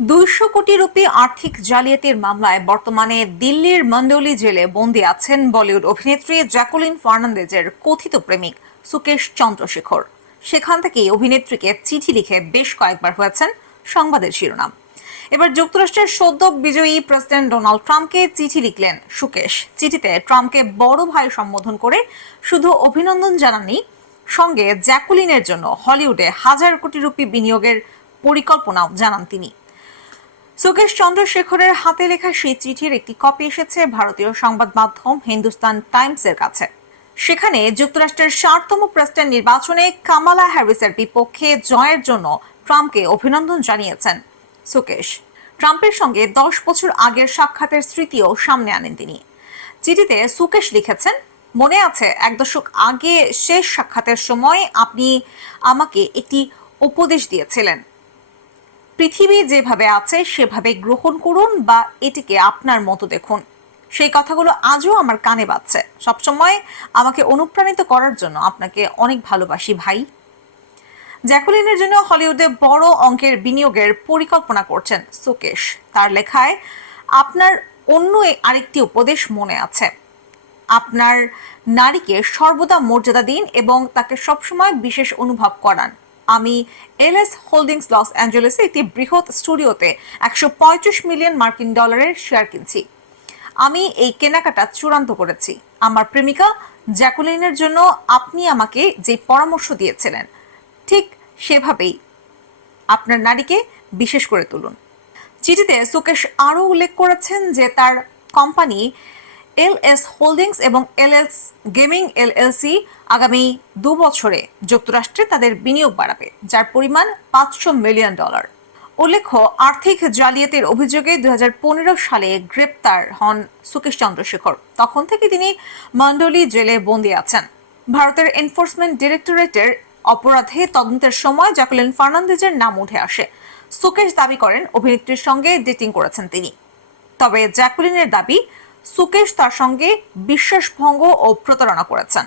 200 কোটি রুপি আর্থিক জালিয়াতির মামলায় বর্তমানে দিল্লির মন্ডোলি জেলে বন্দী আছেন বলিউড অভিনেত্রী জ্যাকুলিন ফার্নান্দেজের কথিত প্রেমিক সুকেশ চন্দ্রশেখর। সেখান থেকেই অভিনেত্রীকে চিঠি লিখে বেশ কয়েকবার হয়েছেন সংবাদের শিরোনাম। এবার যুক্তরাষ্ট্রের সদ্য বিজয়ী প্রেসিডেন্ট ডোনাল্ড ট্রাম্পকে চিঠি লিখলেন সুকেশ। চিঠিতে ট্রাম্পকে বড় ভাই সম্বোধন করে শুধু অভিনন্দন জানাননি, সঙ্গে জ্যাকুলিনের জন্য হলিউডে 1,000 কোটি রুপি বিনিয়োগের পরিকল্পনাও জানান তিনি। সুকেশ চন্দ্রশেখরের হাতে লেখা সেই চিঠির একটি কপি এসেছে ভারতীয় সংবাদ মাধ্যম হিন্দুস্তান টাইমসের কাছে। সেখানে যুক্তরাষ্ট্রের 60তম প্রেসিডেন্ট নির্বাচনে কামালা হ্যারিসের বিপক্ষে জয়ের জন্য ট্রাম্পকে অভিনন্দন জানিয়েছেন সুকেশ। ট্রাম্পের সঙ্গে 10 বছর আগের সাক্ষাতের স্মৃতিও সামনে আনেন তিনি। চিঠিতে সুকেশ লিখেছেন, মনে আছে 1 দশক আগে শেষ সাক্ষাতের সময় আপনি আমাকে একটি উপদেশ দিয়েছিলেন, পৃথিবী যেভাবে আছে সেভাবে গ্রহণ করুন বা এটিকে আপনার মতো দেখুন। সেই কথাগুলো আজও আমার কানে বাজছে। সবসময় আমাকে অনুপ্রাণিত করার জন্য আপনাকে অনেক ভালোবাসি ভাই। জ্যাকুলিনের জন্য হলিউডে বড় অঙ্কের বিনিয়োগের পরিকল্পনা করছেন সুকেশ। তার লেখায় আপনার অন্য আরেকটি উপদেশ মনে আছে, আপনার নারীকে সর্বদা মর্যাদা দিন এবং তাকে সবসময় বিশেষ অনুভব করান। আমি এলএস হোল্ডিংস লস অ্যাঞ্জেলেসে একটি বৃহৎ স্টুডিওতে 135 মিলিয়ন মার্কিন ডলারের শেয়ার কিনছি। আমি এই কেনাকাটা চূড়ান্ত করেছি আমার প্রেমিকা জ্যাকুলিনের জন্য। আপনি আমাকে যে পরামর্শ দিয়েছিলেন ঠিক সেভাবেই আপনার নারীকে বিশেষ করে তুলুন। চিঠিতে সুকেশ আরও উল্লেখ করেছেন যে তার কোম্পানি এলএস হোল্ডিংস এবং এলএস গেমিং এলএলসি আগামী 2 বছরে যুক্তরাষ্ট্রে তাদের বিনিয়োগ বাড়াবে, যার পরিমাণ $500 মিলিয়ন। উল্লেখ্য, আর্থিক জালিয়াতির অভিযোগে 2015 সালে গ্রেপ্তার হন সুকেশ চন্দ্রশেখর। তখন থেকে তিনি মন্ডোলি জেলে বন্দী আছেন। ভারতের এনফোর্সমেন্ট ডিরেক্টরেটের অপরাধে তদন্তের সময় জ্যাকুলিন ফার্নান্দেজের নাম উঠে আসে। সুকেশ দাবি করেন অভিনেত্রীর সঙ্গে ডেটিং করেছেন তিনি। তবে জ্যাকুলিনের দাবি সুকেশ তার সঙ্গে বিশ্বাসভঙ্গ ও প্রতারণা করেছেন।